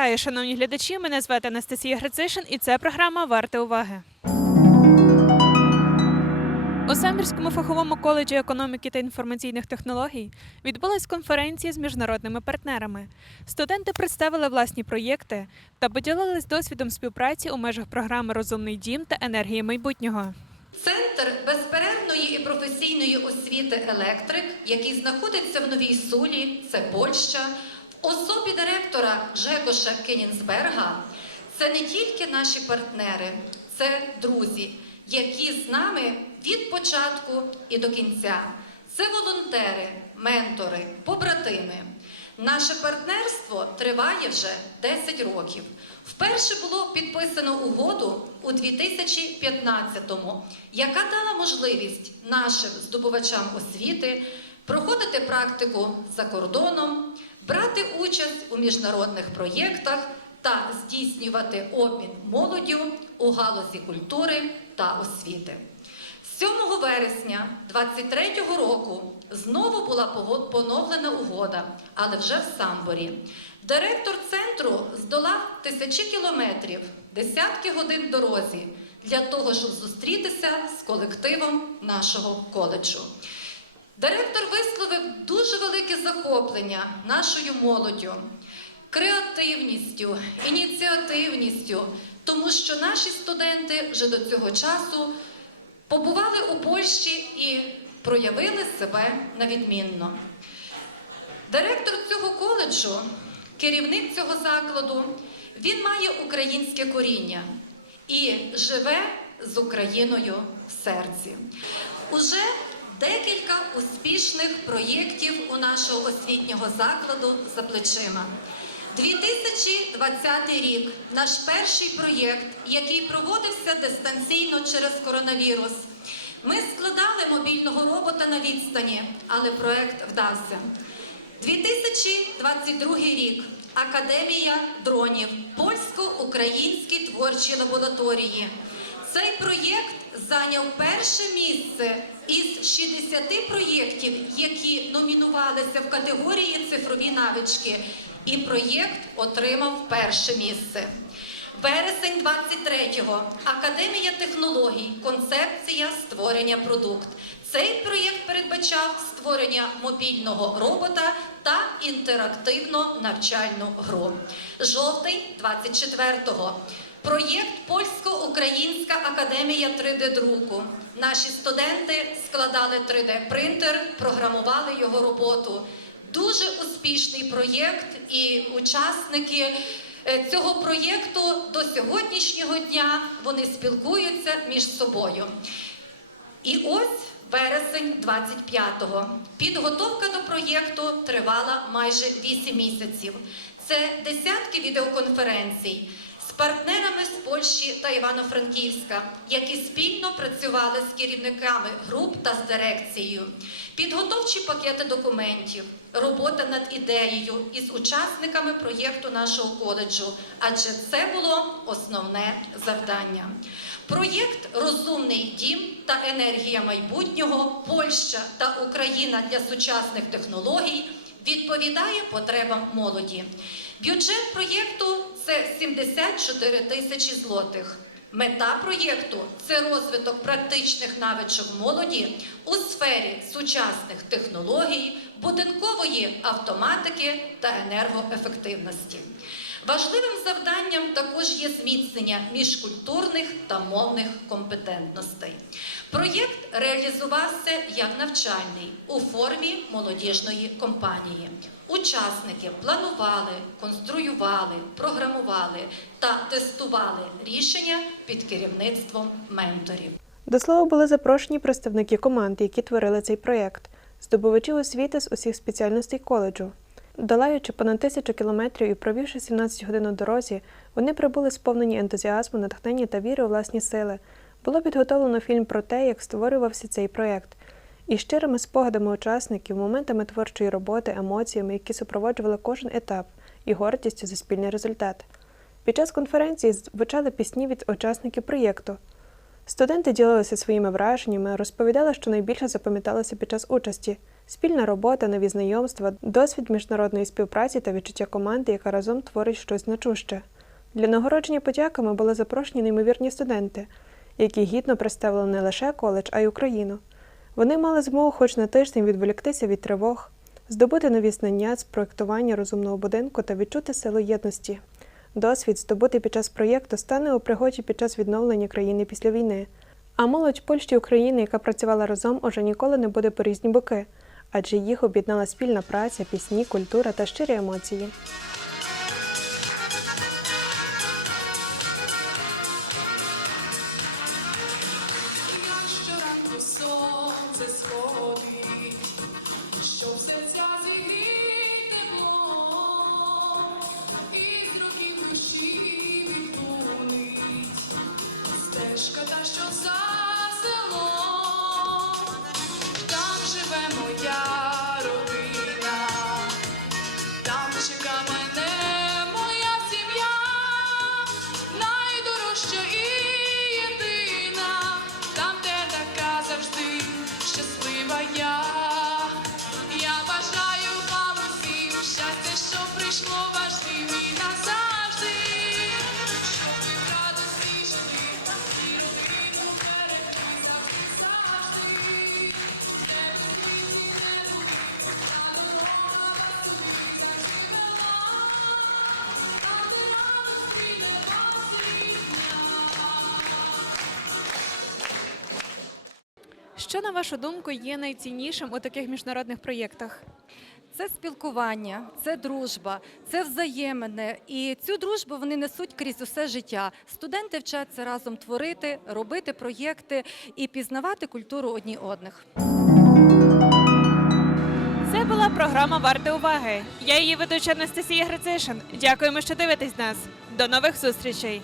Вітаю, шановні глядачі. Мене звати Анастасія Грицишин, і це програма Варте уваги. У Самбірському фаховому коледжі економіки та інформаційних технологій відбулась конференція з міжнародними партнерами. Студенти представили власні проєкти та поділились досвідом співпраці у межах програми Розумний дім та енергія майбутнього. Центр безперервної і професійної освіти електрик, який знаходиться в Новій Сулі, це Польща, особі директора Жекоша Кенінсберга, це не тільки наші партнери, це друзі, які з нами від початку і до кінця. Це волонтери, ментори, побратими. Наше партнерство триває вже 10 років. Вперше було підписано угоду у 2015-му, яка дала можливість нашим здобувачам освіти проходити практику за кордоном, участь у міжнародних проєктах та здійснювати обмін молоддю у галузі культури та освіти. 7 вересня 23-го року знову була поновлена угода, але вже в Самборі. Директор центру здолав тисячі кілометрів, десятки годин дорозі для того, щоб зустрітися з колективом нашого коледжу. Директор висловив захоплення нашою молоддю, креативністю, ініціативністю, тому що наші студенти вже до цього часу побували у Польщі і проявили себе на відмінно. Директор цього коледжу, керівник цього закладу, він має українське коріння і живе з Україною в серці. Уже декілька успішних проєктів у нашого освітнього закладу за плечима. 2020 рік наш перший проєкт, який проводився дистанційно через коронавірус. Ми складали мобільного робота на відстані, але проєкт вдався. 2022 рік. Академія дронів польсько-українські творчі лабораторії. Цей проєкт зайняв перше місце із 60 проєктів, які номінувалися в категорії цифрові навички. І проєкт отримав перше місце. Вересень 23-го. Академія технологій. Концепція створення продукт. Цей проєкт передбачав створення мобільного робота та інтерактивну навчальну гру. Жовтий 24-го. Проєкт Польсько-Українська академія 3D-друку. Наші студенти складали 3D-принтер, програмували його роботу. Дуже успішний проєкт, і учасники е, цього проєкту до сьогоднішнього дня вони спілкуються між собою. І ось вересень 25-го. Підготовка до проєкту тривала майже 8 місяців. Це десятки відеоконференцій партнерами з Польщі та Івано-Франківська, які спільно працювали з керівниками груп та з дирекцією, підготовчі пакети документів, робота над ідеєю із учасниками проєкту нашого коледжу, адже це було основне завдання. Проєкт Розумний дім та енергія майбутнього Польща та Україна для сучасних технологій відповідає потребам молоді. Бюджет проєкту це 74 тисячі злотих. Мета проєкту це розвиток практичних навичок молоді у сфері сучасних технологій, будинкової автоматики та енергоефективності. Важливим завданням також є зміцнення міжкультурних та мовних компетентностей. Проєкт реалізувався як навчальний у формі молодіжної компанії. Учасники планували, конструювали, програмували та тестували рішення під керівництвом менторів. До слова були запрошені представники команд, які творили цей проєкт, здобувачі освіти з усіх спеціальностей коледжу. Долаючи понад тисячу кілометрів і провівши 17 годин у дорозі, вони прибули сповнені ентузіазму, натхнення та віри у власні сили. Було підготовлено фільм про те, як створювався цей проєкт, і щирими спогадами учасників, моментами творчої роботи, емоціями, які супроводжували кожен етап, і гордістю за спільний результат. Під час конференції звучали пісні від учасників проєкту. Студенти ділилися своїми враженнями, розповідали, що найбільше запам'яталося під час участі, Спільна робота, нові знайомства, досвід міжнародної співпраці та відчуття команди, яка разом творить щось значуще. Для нагородження подяками були запрошені неймовірні студенти, які гідно представили не лише коледж, а й Україну. Вони мали змогу хоч на тиждень відволіктися від тривог, здобути нові знання з проєктування розумного будинку та відчути силу єдності. Досвід, здобутий під час проєкту, стане у пригоді під час відновлення країни після війни. А молодь Польщі України, яка працювала разом, уже ніколи не буде по різні боки, адже їх об'єднала спільна праця, пісні, культура та щирі емоції. Як щоранку та, що за селом, Що на вашу думку є найціннішим у таких міжнародних проєктах? Це спілкування, це дружба, це взаємини. І цю дружбу вони несуть крізь усе життя. Студенти вчаться разом творити, робити проєкти і пізнавати культуру одні одних. Це була програма Варти уваги. Я її ведуча Анастасія Грицишин. Дякуємо, що дивитесь нас. До нових зустрічей!